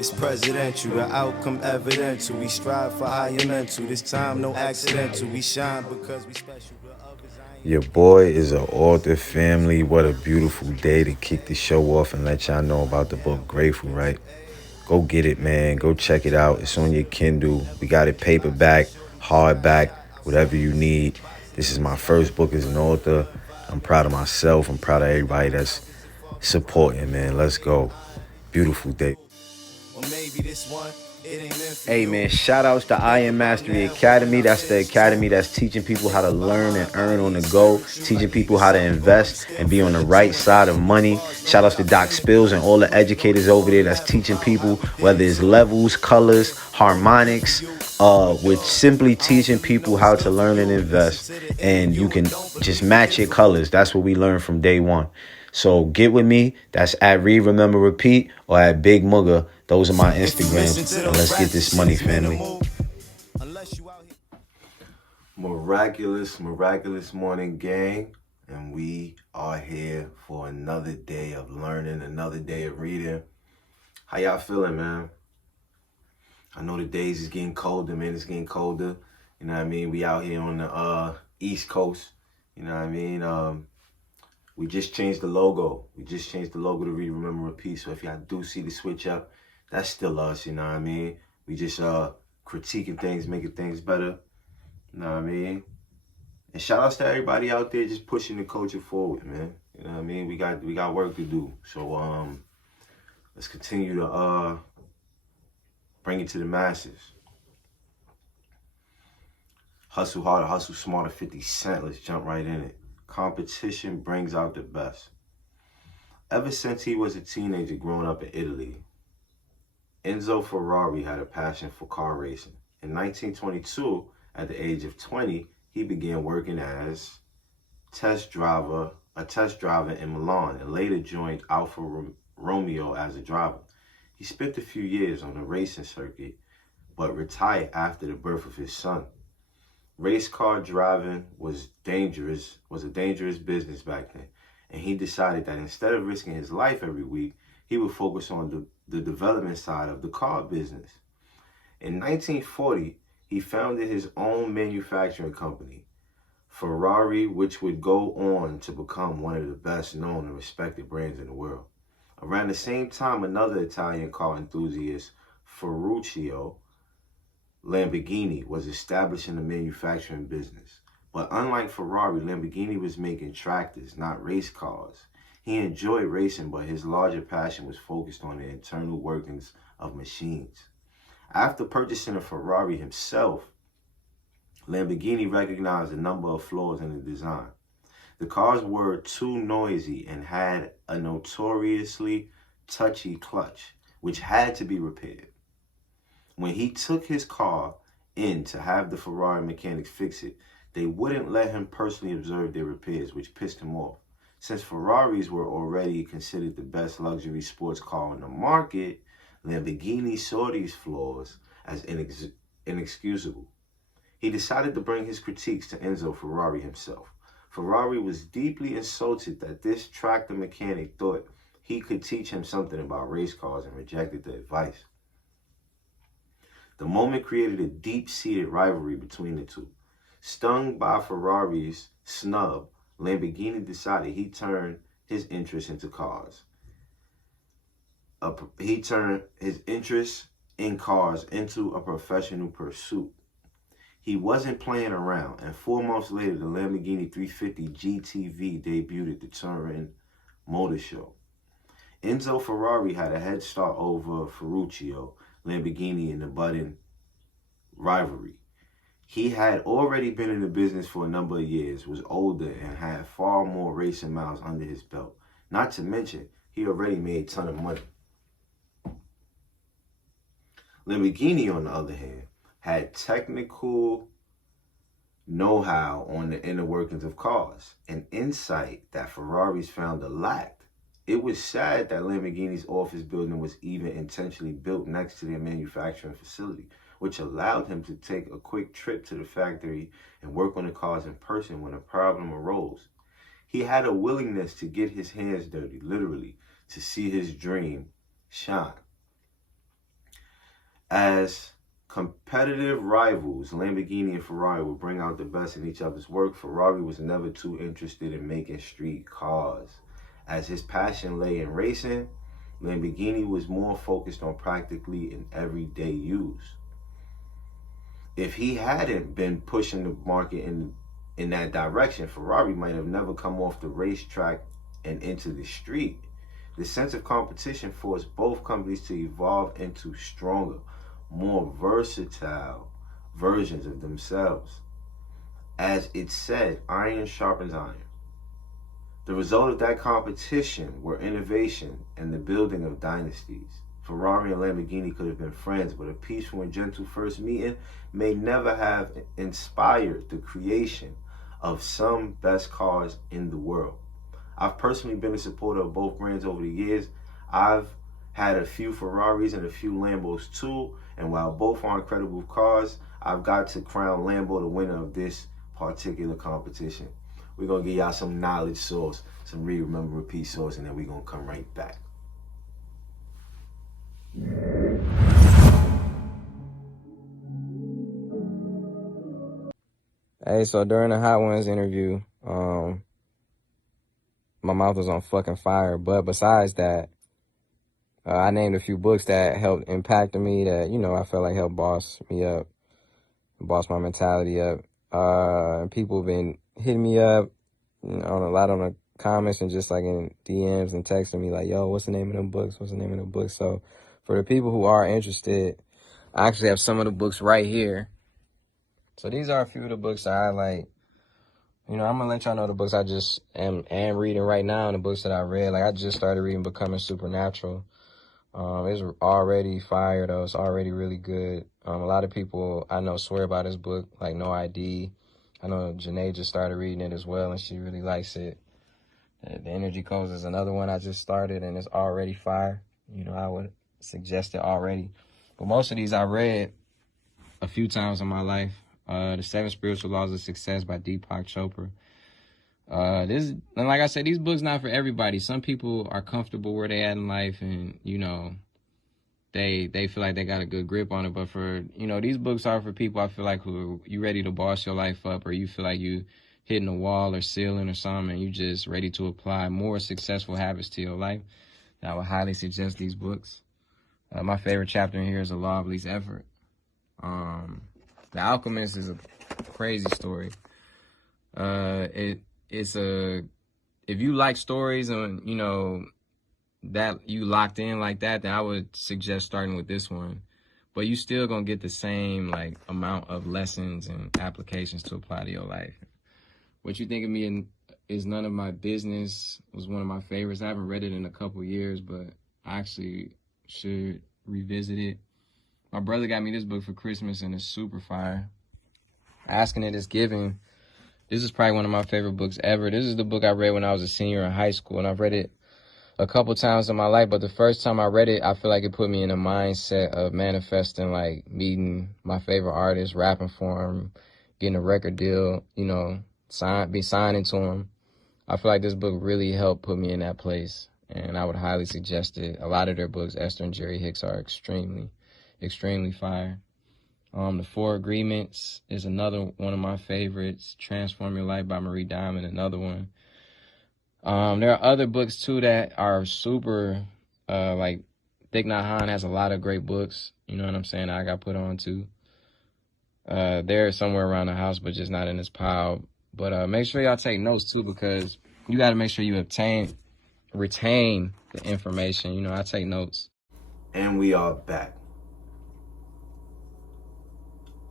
It's presidential, the outcome evidential. We strive for higher mental. This time no accidental. We shine because we special. Your boy is an author, family. What a beautiful day to kick the show off and let y'all know about the book Grateful, right? Go get it, man. Go check it out. It's on your Kindle. We got it paperback, hardback, whatever you need. This is my first book as an author. I'm proud of myself. I'm proud of everybody that's supporting, man. Let's go. Beautiful day. Or maybe this one, it ain't meant for Hey, you. man, shout outs to I Am Mastery Academy. That's the academy that's teaching people how to learn and earn on the go, teaching people how to invest and be on the right side of money. Shout outs to Doc Spills and all the educators over there that's teaching people, whether it's levels, colors, harmonics, with simply teaching people how to learn and invest. And you can just match your colors. That's what we learned from day one. So get with me. That's at Read, Remember, Repeat or at Big MUGGA. Those are my Instagrams. And let's get this money, family. Miraculous morning, gang. And we are here for another day of learning, another day of reading. How y'all feeling, man? I know the days is getting colder, man. It's getting colder. You know what I mean? We out here on the East Coast. You know what I mean? We just changed the logo. We just changed the logo to Read, Remember, Repeat. So if y'all do see the switch up, that's still us, you know what I mean? We just critiquing things, making things better. You know what I mean? And shout outs to everybody out there just pushing the culture forward, man. You know what I mean? We got work to do. So let's continue to bring it to the masses. Hustle harder, hustle smarter, 50 Cent. Let's jump right in it. Competition brings out the best. Ever since he was a teenager growing up in Italy, Enzo Ferrari had a passion for car racing. In 1922, at the age of 20, he began working as a test driver in Milan and later joined Alfa Romeo as a driver. He spent a few years on the racing circuit, but retired after the birth of his son. Race car driving was a dangerous business back then, and he decided that instead of risking his life every week, he would focus on the development side of the car business. In 1940, he founded his own manufacturing company, Ferrari, which would go on to become one of the best known and respected brands in the world. Around the same time, another Italian car enthusiast, Ferruccio Lamborghini, was establishing a manufacturing business. But unlike Ferrari, Lamborghini was making tractors, not race cars. He enjoyed racing, but his larger passion was focused on the internal workings of machines. After purchasing a Ferrari himself, Lamborghini recognized a number of flaws in the design. The cars were too noisy and had a notoriously touchy clutch, which had to be repaired. When he took his car in to have the Ferrari mechanics fix it, they wouldn't let him personally observe their repairs, which pissed him off. Since Ferraris were already considered the best luxury sports car on the market, Lamborghini saw these flaws as inexcusable. He decided to bring his critiques to Enzo Ferrari himself. Ferrari was deeply insulted that this tractor mechanic thought he could teach him something about race cars and rejected the advice. The moment created a deep-seated rivalry between the two. Stung by Ferrari's snub, Lamborghini decided he'd turn his interest into cars. He turned his interest in cars into a professional pursuit. He wasn't playing around, and 4 months later, the Lamborghini 350 GTV debuted at the Turin Motor Show. Enzo Ferrari had a head start over Ferruccio Lamborghini in the budding rivalry. He had already been in the business for a number of years, was older, and had far more racing miles under his belt. Not to mention, he already made a ton of money. Lamborghini, on the other hand, had technical know-how on the inner workings of cars, an insight that Ferrari's founder lacked. It was sad that Lamborghini's office building was even intentionally built next to their manufacturing facility, which allowed him to take a quick trip to the factory and work on the cars in person when a problem arose. He had a willingness to get his hands dirty, literally, to see his dream shine. As competitive rivals, Lamborghini and Ferrari would bring out the best in each other's work. Ferrari was never too interested in making street cars. As his passion lay in racing, Lamborghini was more focused on practically and everyday use. If he hadn't been pushing the market in that direction, Ferrari might have never come off the racetrack and into the street. The sense of competition forced both companies to evolve into stronger, more versatile versions of themselves. As it said, iron sharpens iron. The result of that competition were innovation and the building of dynasties. Ferrari and Lamborghini could have been friends, but a peaceful and gentle first meeting may never have inspired the creation of some best cars in the world. I've personally been a supporter of both brands over the years. I've had a few Ferraris and a few Lambos too, and while both are incredible cars, I've got to crown Lambo the winner of this particular competition. We're going to give y'all some knowledge source, some read, remember, repeat source, and then we're going to come right back. Hey, so during the Hot Ones interview, my mouth was on fucking fire. But besides that, I named a few books that helped impact me, that, you know, I felt like helped boss me up, boss my mentality up. And people have been hitting me up, you know, on a lot on the comments and just like in DMs and texting me like, yo, what's the name of them books? What's the name of them books? So for the people who are interested, I actually have some of the books right here. So these are a few of the books that I like. You know, I'm going to let y'all know the books I just am reading right now and the books that I read. Like, I just started reading Becoming Supernatural. It's already fire, though. It's already really good. A lot of people I know swear by this book, like No ID. I know Janae just started reading it as well, and she really likes it. The Energy Codes is another one I just started, and it's already fire. You know, I would suggest it already. But most of these I read a few times in my life. The 7 Spiritual Laws of Success by Deepak Chopra. And like I said, these books not for everybody. Some people are comfortable where they at in life, and you know, they feel like they got a good grip on it. But for, you know, these books are for people I feel like who you ready to boss your life up, or you feel like you hitting a wall or ceiling or something, and you just ready to apply more successful habits to your life. I would highly suggest these books. My favorite chapter in here is The Law of Least Effort. The Alchemist is a crazy story. If you like stories and, you know, that you locked in like that, then I would suggest starting with this one. But you still gonna get the same like amount of lessons and applications to apply to your life. What You Think of Me Is None of My Business was one of my favorites. I haven't read it in a couple years, but I actually should revisit it. My brother got me this book for Christmas, and it's super fire. Asking It Is Giving. This is probably one of my favorite books ever. This is the book I read when I was a senior in high school, and I've read it a couple times in my life, but the first time I read it, I feel like it put me in a mindset of manifesting, like meeting my favorite artist, rapping for him, getting a record deal, you know, be signing to him. I feel like this book really helped put me in that place, and I would highly suggest it. A lot of their books, Esther and Jerry Hicks, are extremely fire. The 4 Agreements is another one of my favorites. Transform Your Life by Marie Diamond, another one. There are other books too that are super, like Thich Nhat Hanh has a lot of great books. You know what I'm saying? I got put on too. They're somewhere around the house, but just not in this pile. But make sure y'all take notes too, because you got to make sure you retain the information. You know, I take notes. And we are back.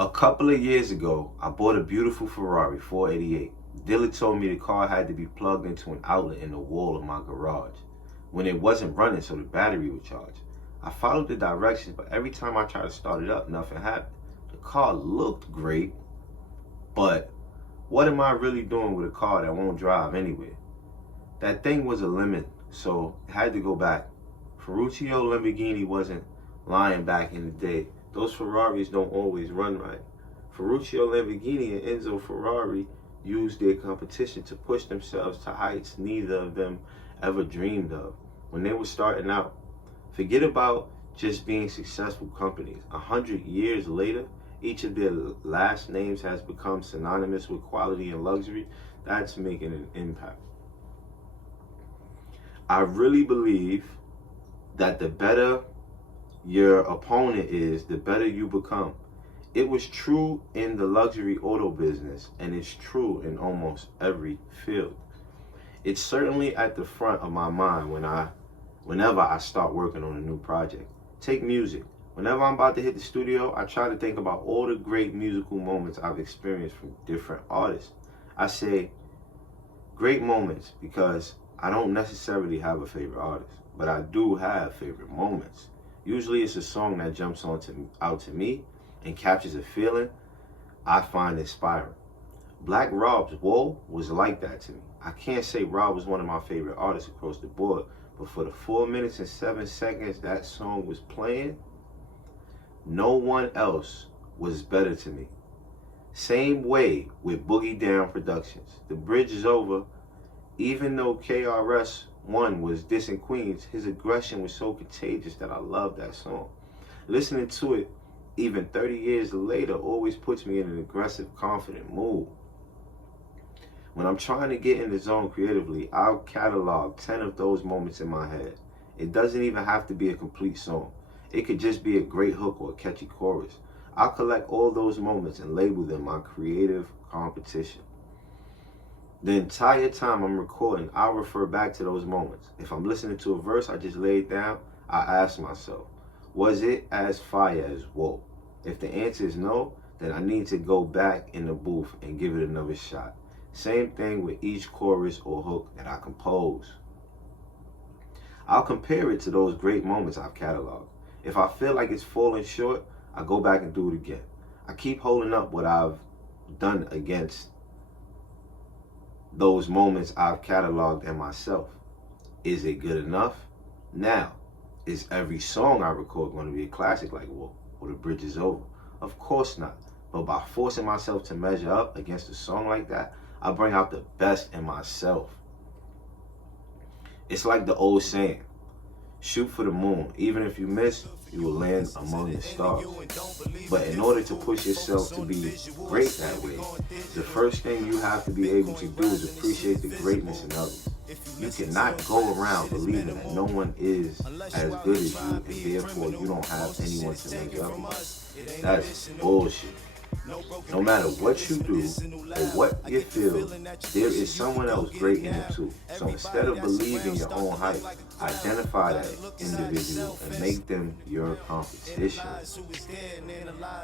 A couple of years ago, I bought a beautiful Ferrari 488. Dealer told me the car had to be plugged into an outlet in the wall of my garage when it wasn't running, so the battery would charge. I followed the directions, but every time I tried to start it up, nothing happened. The car looked great, but what am I really doing with a car that won't drive anywhere? That thing was a lemon, so it had to go back. Ferruccio Lamborghini wasn't lying back in the day. Those Ferraris don't always run right. Ferruccio Lamborghini and Enzo Ferrari used their competition to push themselves to heights neither of them ever dreamed of when they were starting out. Forget about just being successful companies. 100 years later, each of their last names has become synonymous with quality and luxury. That's making an impact. I really believe that the better your opponent is, the better you become. It was true in the luxury auto business, and it's true in almost every field. It's certainly at the front of my mind whenever I start working on a new project. Take music. Whenever I'm about to hit the studio, I try to think about all the great musical moments I've experienced from different artists. I say great moments because I don't necessarily have a favorite artist, but I do have favorite moments. Usually it's a song that jumps out to me and captures a feeling I find inspiring. Black Rob's Whoa was like that to me. I can't say Rob was one of my favorite artists across the board, but for the 4 minutes and 7 seconds that song was playing, no one else was better to me. Same way with Boogie Down Productions. The Bridge Is Over, even though KRS-One was dissing Queens, his aggression was so contagious that I loved that song. Listening to it even 30 years later always puts me in an aggressive, confident mood. When I'm trying to get in the zone creatively, I'll catalog 10 of those moments in my head. It doesn't even have to be a complete song. It could just be a great hook or a catchy chorus. I'll collect all those moments and label them my creative competition. The entire time I'm recording, I'll refer back to those moments. If I'm listening to a verse I just laid down, I ask myself, was it as fire as Whoa? If the answer is no, then I need to go back in the booth and give it another shot. Same thing with each chorus or hook that I compose. I'll compare it to those great moments I've cataloged. If I feel like it's falling short, I go back and do it again. I keep holding up what I've done against those moments I've cataloged in myself. Is it good enough? Now, is every song I record going to be a classic like Whoa or The Bridge Is Over? Of course not. But by forcing myself to measure up against a song like that, I bring out the best in myself. It's like the old saying, shoot for the moon. Even if you miss, you will land among the stars. But in order to push yourself to be great that way, the first thing you have to be able to do is appreciate the greatness in others. You cannot go around believing that no one is as good as you, and therefore you don't have anyone to make up with. That's bullshit. No matter what you do or what you feel, there is someone else great in it too. So instead of believing your own hype, identify that individual and make them your competition.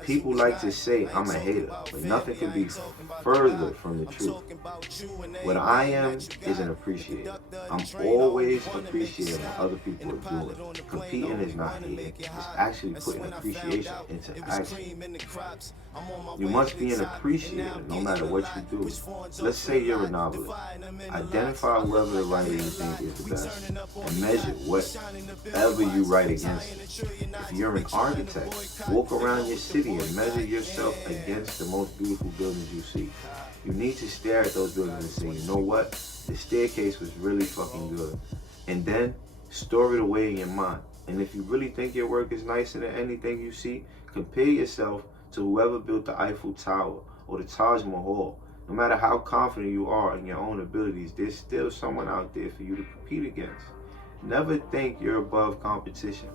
People like to say I'm a hater, but nothing can be further from the truth. What I am is an appreciator. I'm always appreciating what other people are doing. Competing is not hating, it's actually putting appreciation into action. You must be an appreciator no matter what you do. Let's say you're a novelist. Identify whoever the writer you think is the best and measure whatever you write against it. If you're an architect, walk around your city and measure yourself against the most beautiful buildings you see. You need to stare at those buildings and say, you know what? The staircase was really fucking good. And then store it away in your mind. And if you really think your work is nicer than anything you see, compare yourself to whoever built the Eiffel Tower or the Taj Mahal. No matter how confident you are in your own abilities, there's still someone out there for you to compete against. Never think you're above competition.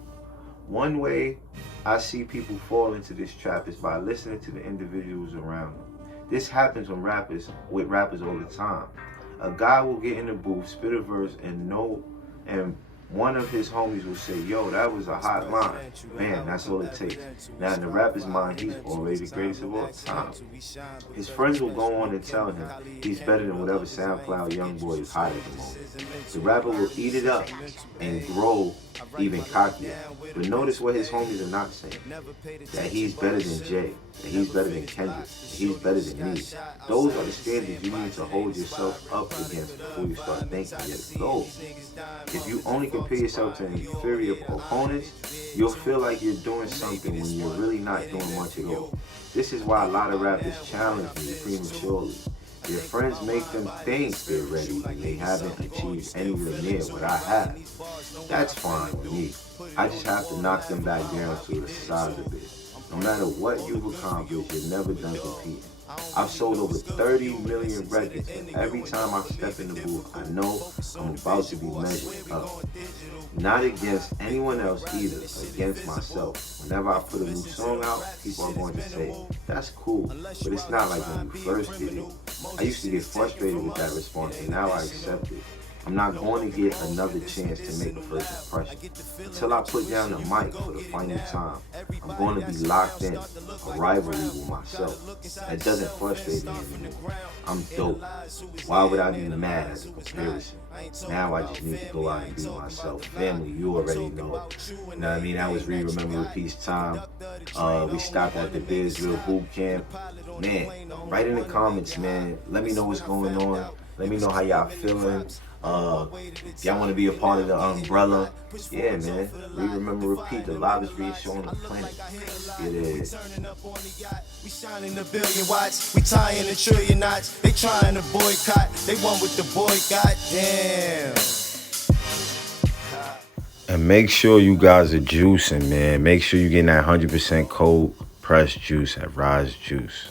One way I see people fall into this trap is by listening to the individuals around them. This happens with rappers all the time. A guy will get in the booth, spit a verse, and one of his homies will say, yo, that was a hot line. Man, that's all it takes. Now, in the rapper's mind, he's already the greatest of all time. His friends will go on and tell him he's better than whatever SoundCloud young boy is hot at the moment. The rapper will eat it up and grow even cockier. But notice what his homies are not saying. That he's better than Jay. That he's better than Kendrick. That he's better than me. Those are the standards you need to hold yourself up against before you start thinking you're gold. If you only compare yourself to inferior opponents, you'll feel like you're doing something when you're really not doing much at all. This is why a lot of rappers challenge me prematurely. Your friends make them think they're ready when they haven't achieved anywhere near what I have. That's fine with me. I just have to knock them back down to the size a bit. No matter what you've accomplished, you're never done competing. I've sold over 30 million records, and every time I step in the booth, I know I'm about to be measured up. Not against anyone else either, against myself. Whenever I put a new song out, people are going to say, that's cool, but it's not like when you first did it. I used to get frustrated with that response, and now I accept it. I'm not going to get another chance to make a first impression. Until I put down the mic for the final time, I'm going to be locked in, a rivalry with myself. That doesn't frustrate me anymore. I'm dope. Why would I be mad at the comparison? Now I just need to go out and be myself. Family, you already know. You know what I mean? That was Remember Repeat's time. We stopped at the Bizville boot camp. Man, write in the comments, man. Let me know what's going on. Let me know how y'all feeling. If y'all want to be a part of the umbrella, yeah, man. Remember Repeat, the loudest read show on the planet. It is. We shining a billion watts, we tying a trillion knots. They trying to boycott, they want with the boycott. Damn. And make sure you guys are juicing, man. Make sure you're getting that 100% cold pressed juice at Rise Juice.